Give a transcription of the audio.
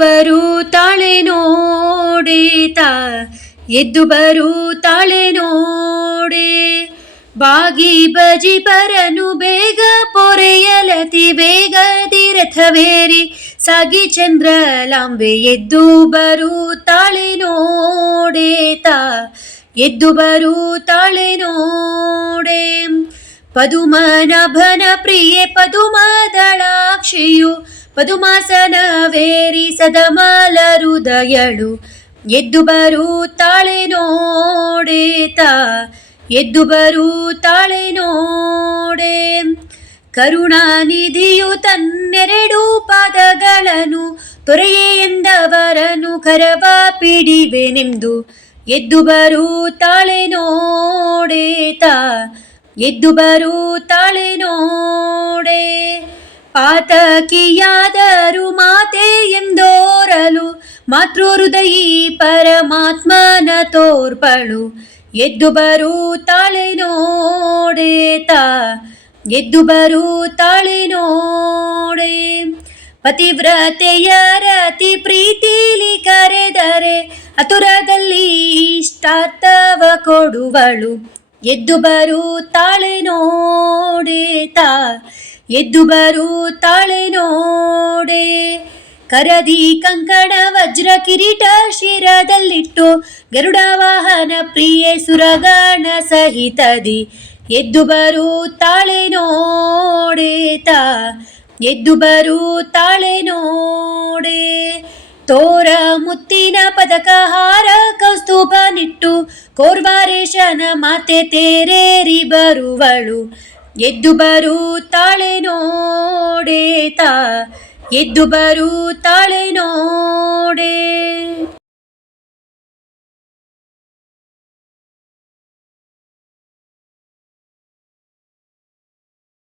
ಬರುತ್ತಾಳೆ ನೋಡೇತ, ಎದ್ದು ಬರುತ್ತಾಳೆ ನೋಡೆ. ಬಾಗಿ ಬಜಿ ಪರನು ಬೇಗ ಪೊರೆಯಲತಿ ವೇಗದಿ ರಥವೇರಿ ಸಾಗಿ ಚಂದ್ರಲಾಂಬೆ ಎದ್ದು ಬರುತ್ತಾಳೆ ನೋಡೇತ, ಎದ್ದು ಬರುತ್ತಾಳೆ ನೋಡೆ. ಪದುಮನಾಭನ ಪ್ರಿಯೆ ಪದುಮದಳಾಕ್ಷಿಯು ಪದುಮಾಸನವೇರಿ ಸದಮಲ ಹೃದಯಳು ಎದ್ದು ಬರುತ್ತಾಳೆ ನೋಡೇತ, ಎದ್ದು ಬರುತ್ತಾಳೆ ನೋಡೆ. ಕರುಣಾನಿಧಿಯು ತನ್ನೆರಡು ಪಾದಗಳನ್ನು ತೊರೆಯೇ ಎಂದವರನು ಕರವ ಪಿಡಿವೆನೆಂದು ಎದ್ದು ಬರುತ್ತಾಳೆ ನೋಡೇತ, ಎದ್ದು ಬರುತ್ತಾಳೆ ನೋಡೆ. ಪಾತಕಿಯಾದರು ಮಾತೆ ಎಂದೋರಲು ಮಾತೃ ಹೃದಯಿ ಪರಮಾತ್ಮನ ತೋರ್ಪಳು ಎದ್ದು ಬರುತ್ತಾಳೆ ನೋಡೇತ, ಎದ್ದು ಬರುತ್ತಾಳೆ ನೋಡೆ. ಪತಿವ್ರತೆಯ ರತಿ ಪ್ರೀತಿಲಿ ಕರೆದರೆ ಅತುರದಲ್ಲಿ ಇಷ್ಟಾರ್ಥವ ಕೊಡುವಳು ಎದ್ದು ಬರುತ್ತಾಳೆ ನೋಡೇತ, ಎದ್ದು ಬರುತ್ತಾಳೆ ನೋಡೆ. ಕರದಿ ಕಂಕಣ ವಜ್ರ ಕಿರೀಟ ಶಿರದಲ್ಲಿಟ್ಟು ಗರುಡ ವಾಹನ ಪ್ರಿಯೆ ಸುರಗಣ ಸಹಿತದಿ ಎದ್ದು ಬರುತ್ತಾಳೆ ನೋಡೇತ, ಎದ್ದು ಬರುತ್ತಾಳೆ ನೋಡೆ. ತೋರ ಮುತ್ತಿನ ಪದಕ ಹಾರ ಕೌಸ್ತುಭ ನಿಟ್ಟು ಕೋರ್ವಾರೇಶನ ಮಾತೆ ತೇರೇರಿ ಬರುವಳು ಎದ್ದು ಬರುತ್ತಾಳೆ ನೋಡೇತ, ಎದ್ದು ಬರುತ್ತಾಳೆ